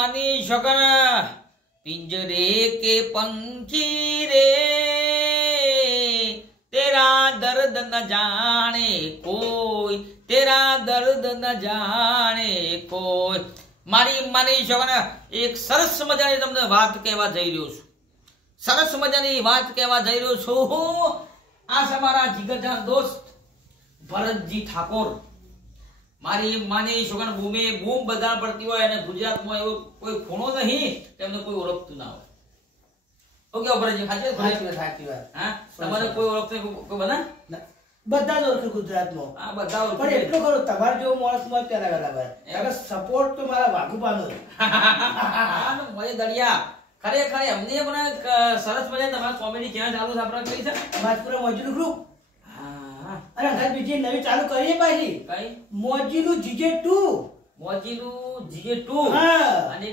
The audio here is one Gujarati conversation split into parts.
मानी शगन पिंजरे के पंखी रे तेरा दर्द न जाने कोई तेरा दर्द न जाने कोई मारी मानी शगन एक सरस मजानी तमने વાત કહેવા જઈ રહ્યો છું સરસ મજાની વાત કહેવા જઈ રહ્યો છું આ તમારા જીગરજાન દોસ્ત ભરતજી ઠાકોર મારી માની શોગન ભૂમે બૂમ બધા પડતી હોય અને ગુજરાતમાં એવો કોઈ ખૂણો નહીં તેમને કોઈ ઓળખતું ના હોય ઓકે ભરતજી સાચી વાત હા તમારે કોઈ ઓળખતું કોઈ બના બધા જ ઓળખે ગુજરાતમાં હા બધા ઓળખે પણ એટલો ખરો તમાર જેવો માણસ માં પેલા બરાબર કારણ સપોર્ટ તો મારા વાઘુબાનો હા મજે દળિયા ખરેખર અમને પણ સરસ મજા તમારા કોમેડી ચેનલ ચાલુ છે આપણે કઈ છે રાજપુરા મોજીલું ગ્રુપ અરે ઘર બીજી નવી ચાલુ કરીએ પાછી કઈ મોજીલું જીજે2 હા અને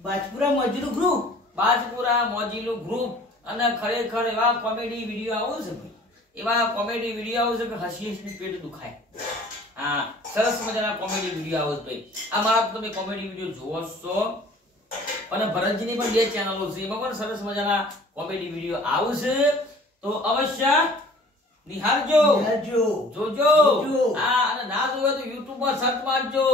બાજપુરા મોજીલું ગ્રુપ બાજપુરા મોજીલું ગ્રુપ અને ખરેખર એવા કોમેડી વિડિયો આવો છે ભાઈ એવા કોમેડી વિડિયો આવો છે કે હસી હસીને પેટ દુખાય હા સરસ મજાના કોમેડી વિડિયો આવો છે ભાઈ આ મારા તમે કોમેડી વિડિયો જોવો છો અને ભરતજીની પણ બે ચેનલો છે એમાં પણ સરસ મજાના કોમેડી વિડિયો આવશે તો અવશ્ય નિહાળજો જોજો હા અને ના જોવે તો YouTube પર સર્ચ મારજો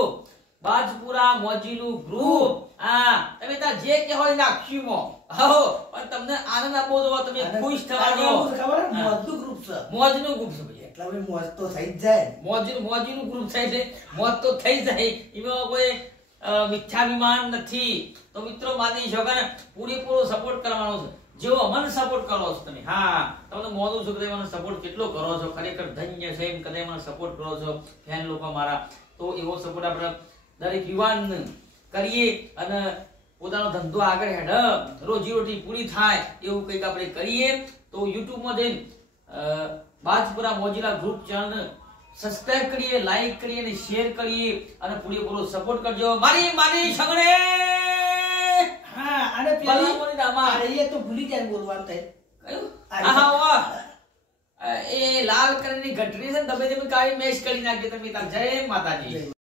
બાજપુરા મોજીલું ગ્રુપ હા તમે તા જે કે હોય નાખ્યુમો આવો અને તમને આનંદ આપો તો તમે ખુશ થવાનો ખબર મોજનું ગ્રુપ છે મોજનું ગ્રુપ છે ભાઈ એટલે ભાઈ મોજ તો થઈ જ જાય મોજનું ગ્રુપ છે એટલે મોજ તો થઈ જાય એમાં કોઈ મિથ્યાભિમાન નથી તો મિત્રો માની શોગન પૂરેપૂરો સપોર્ટ કરવાનો છે જેવો અમને સપોર્ટ કરો છો તમે હા તમને મોદું છો કે મને સપોર્ટ કેટલો કરો છો ખરેખર ધન્ય છે એમ કદાચ મને સપોર્ટ કરો છો ફેન લોકો મારા તો એવો સપોર્ટ આપણે દરેક યુવાન કરીએ અને પોતાનો ધંધો આગળ હેડ રોજી રોટી પૂરી થાય એવું કંઈક આપણે કરીએ તો YouTube માં જઈને બાજપુરા મોજીલા ગ્રુપ ચેનલ સબસ્ક્રાઇબ કરીએ લાઈક કરીએ અને શેર કરીએ અને પૂરેપૂરો સપોર્ટ કરજો મારી સગણે હા અને પેલી અરે એ તો ભૂલી જાય બોલવાનું થાય કયું હા વાહ એ લાલ કલરની ઘટરી છે તમે કાળી મેશ કરી નાખી તમે જય માતાજી